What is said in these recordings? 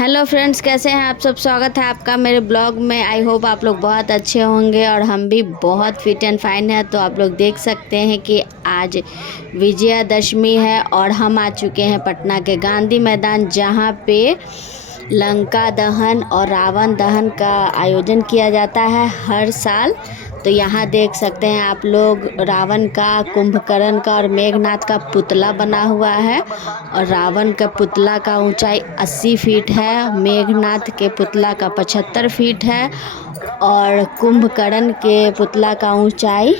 Hello friends, कैसे हैं आप सब। स्वागत है आपका मेरे ब्लॉग में। आई होप आप लोग बहुत अच्छे होंगे और हम भी बहुत फिट एंड फाइन है। तो आप लोग देख सकते हैं कि आज विजयादशमी है और हम आ चुके हैं पटना के गांधी मैदान, जहां पे लंका दहन और रावण दहन का आयोजन किया जाता है हर साल। तो यहाँ देख सकते हैं आप लोग, रावण का, कुंभकर्ण का और मेघनाथ का पुतला बना हुआ है। और रावण का पुतला का ऊंचाई 80 फीट है, मेघनाथ के पुतला का 75 फीट है और कुंभकर्ण के पुतला का ऊंचाई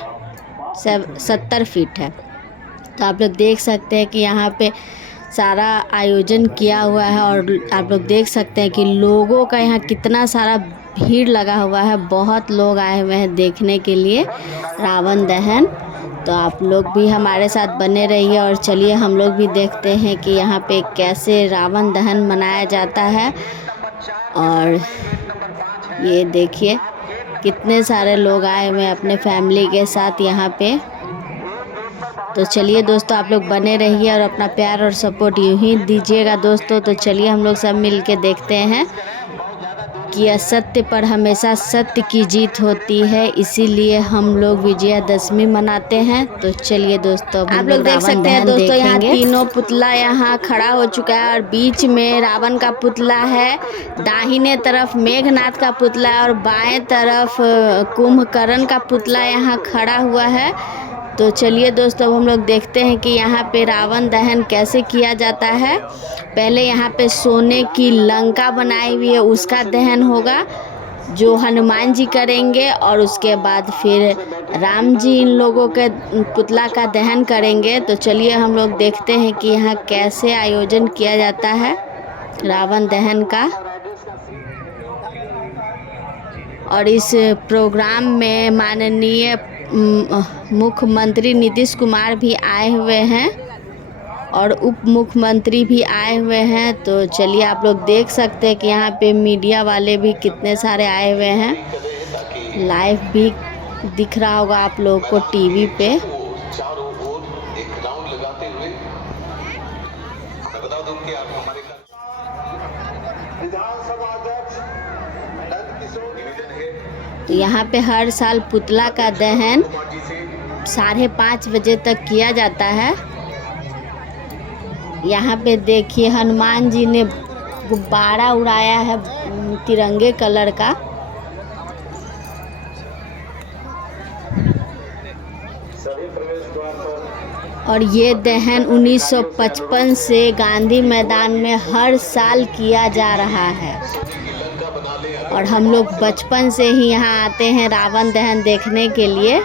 70 फीट है। तो आप लोग देख सकते हैं कि यहाँ पे सारा आयोजन किया हुआ है और आप लोग देख सकते हैं कि लोगों का यहाँ कितना सारा भीड़ लगा हुआ है। बहुत लोग आए हुए हैं देखने के लिए रावण दहन। तो आप लोग भी हमारे साथ बने रहिए और चलिए हम लोग भी देखते हैं कि यहाँ पे कैसे रावण दहन मनाया जाता है। और ये देखिए कितने सारे लोग आए हुए हैं अपने फैमिली के साथ यहाँ पे। तो चलिए दोस्तों, आप लोग बने रहिए और अपना प्यार और सपोर्ट यूं ही दीजिएगा दोस्तों। तो चलिए हम लोग सब मिल के देखते हैं कि असत्य पर हमेशा सत्य की जीत होती है, इसीलिए हम लोग विजयादशमी मनाते हैं। तो चलिए दोस्तों, आप लोग देख सकते हैं दोस्तों, यहाँ तीनों पुतला यहाँ खड़ा हो चुका है और बीच में रावण का पुतला है, दाहिने तरफ मेघनाथ का पुतला है और बाएं तरफ कुंभकर्ण का पुतला यहाँ खड़ा हुआ है। तो चलिए दोस्तों, अब हम लोग देखते हैं कि यहाँ पे रावण दहन कैसे किया जाता है। पहले यहाँ पे सोने की लंका बनाई हुई है, उसका दहन होगा जो हनुमान जी करेंगे और उसके बाद फिर राम जी इन लोगों के पुतला का दहन करेंगे। तो चलिए हम लोग देखते हैं कि यहाँ कैसे आयोजन किया जाता है रावण दहन का। और इस प्रोग्राम में माननीय मुख्यमंत्री नीतीश कुमार भी आए हुए हैं और उप मुख्यमंत्री भी आए हुए हैं। तो चलिए आप लोग देख सकते हैं कि यहाँ पे मीडिया वाले भी कितने सारे आए हुए हैं। लाइव भी दिख रहा होगा आप लोगों को टीवी पे। तो यहाँ पे हर साल पुतला का दहन 5:30 बजे तक किया जाता है। यहाँ पे देखिए हनुमान जी ने गुब्बारा उड़ाया है तिरंगे कलर का। और ये दहन 1955 से गांधी मैदान में हर साल किया जा रहा है और हम लोग बचपन से ही यहाँ आते हैं रावण दहन देखने के लिए।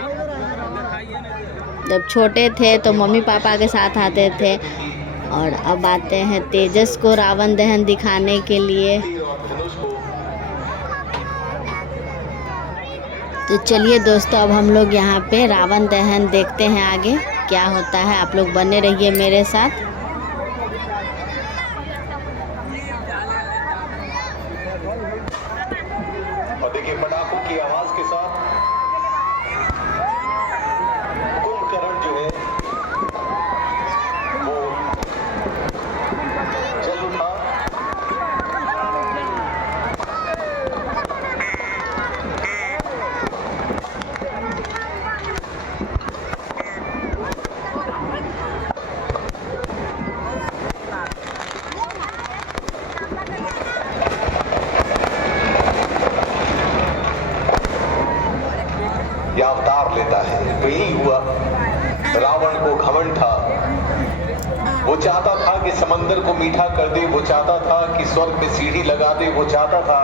जब छोटे थे तो मम्मी पापा के साथ आते थे और अब आते हैं तेजस को रावण दहन दिखाने के लिए। तो चलिए दोस्तों, अब हम लोग यहाँ पे रावण दहन देखते हैं आगे क्या होता है। आप लोग बने रहिए मेरे साथ। और देखिए पटाखों की आवाज के साथ कुंभकर्ण जो है वो चल उठा। यह अवतार लेता है। तो यही हुआ, रावण को घमंड था, वो चाहता था कि समंदर को मीठा कर दे, वो चाहता था कि स्वर्ग में सीढ़ी लगा दे, वो चाहता था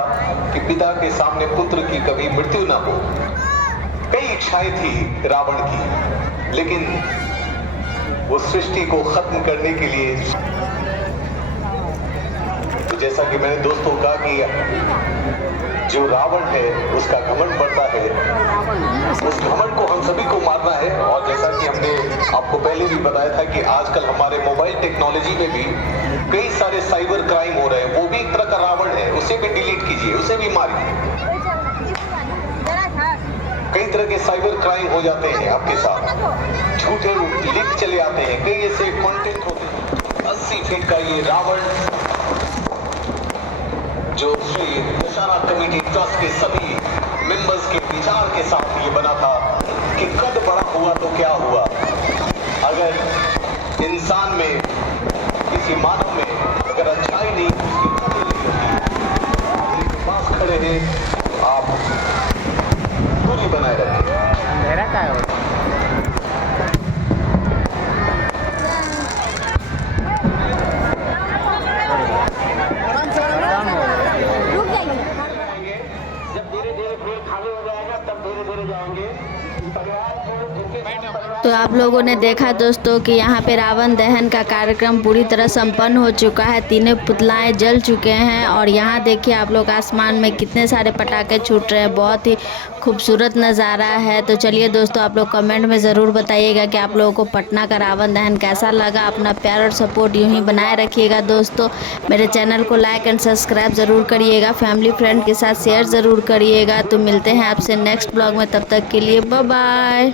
कि पिता के सामने पुत्र की कभी मृत्यु ना हो। कई इच्छाएं थी रावण की, लेकिन वो सृष्टि को खत्म करने के लिए, तो जैसा कि मैंने दोस्तों कहा कि जो रावण है उसका घमंड बढ़ता है, उस घमंड को हम सभी को मारना है। और जैसा कि हमने आपको पहले भी बताया था कि आजकल हमारे मोबाइल टेक्नोलॉजी में भी कई सारे साइबर क्राइम हो रहे हैं, वो भी एक तरह का रावण है। उसे भी डिलीट कीजिए, उसे भी मारिए। कई तरह के साइबर क्राइम हो जाते हैं आपके साथ, झूठे लिंक चले आते हैं, कई ऐसे कंटेंट होते हैं। 80 फीट का ये रावण जो श्री दशहरा कमेटी ट्रस्ट के सभी मेंबर्स के विचार के साथ ये बना था कि कद बड़ा हुआ तो क्या हुआ, अगर इंसान में किसी मानव में अगर अच्छाई नहीं उसकी कदर नहीं होती। जिनके पास खड़े हैं आप दूरी बनाए रखें। अंधेरा का है वो। जब धीरे धीरे भीड़ खाली हो जाएगा तब धीरे धीरे जाएंगे। परिवार को जिनके तो आप लोगों ने देखा दोस्तों कि यहाँ पे रावण दहन का कार्यक्रम पूरी तरह संपन्न हो चुका है। तीनों पुतलाएं जल चुके हैं और यहाँ देखिए आप लोग आसमान में कितने सारे पटाखे छूट रहे हैं। बहुत ही खूबसूरत नज़ारा है। तो चलिए दोस्तों, आप लोग कमेंट में ज़रूर बताइएगा कि आप लोगों को पटना का रावण दहन कैसा लगा। अपना प्यार और सपोर्ट यूँ ही बनाए रखिएगा दोस्तों। मेरे चैनल को लाइक एंड सब्सक्राइब ज़रूर करिएगा। फैमिली फ्रेंड के साथ शेयर ज़रूर करिएगा। तो मिलते हैं आपसे नेक्स्ट ब्लॉग में, तब तक के लिए बाय बाय।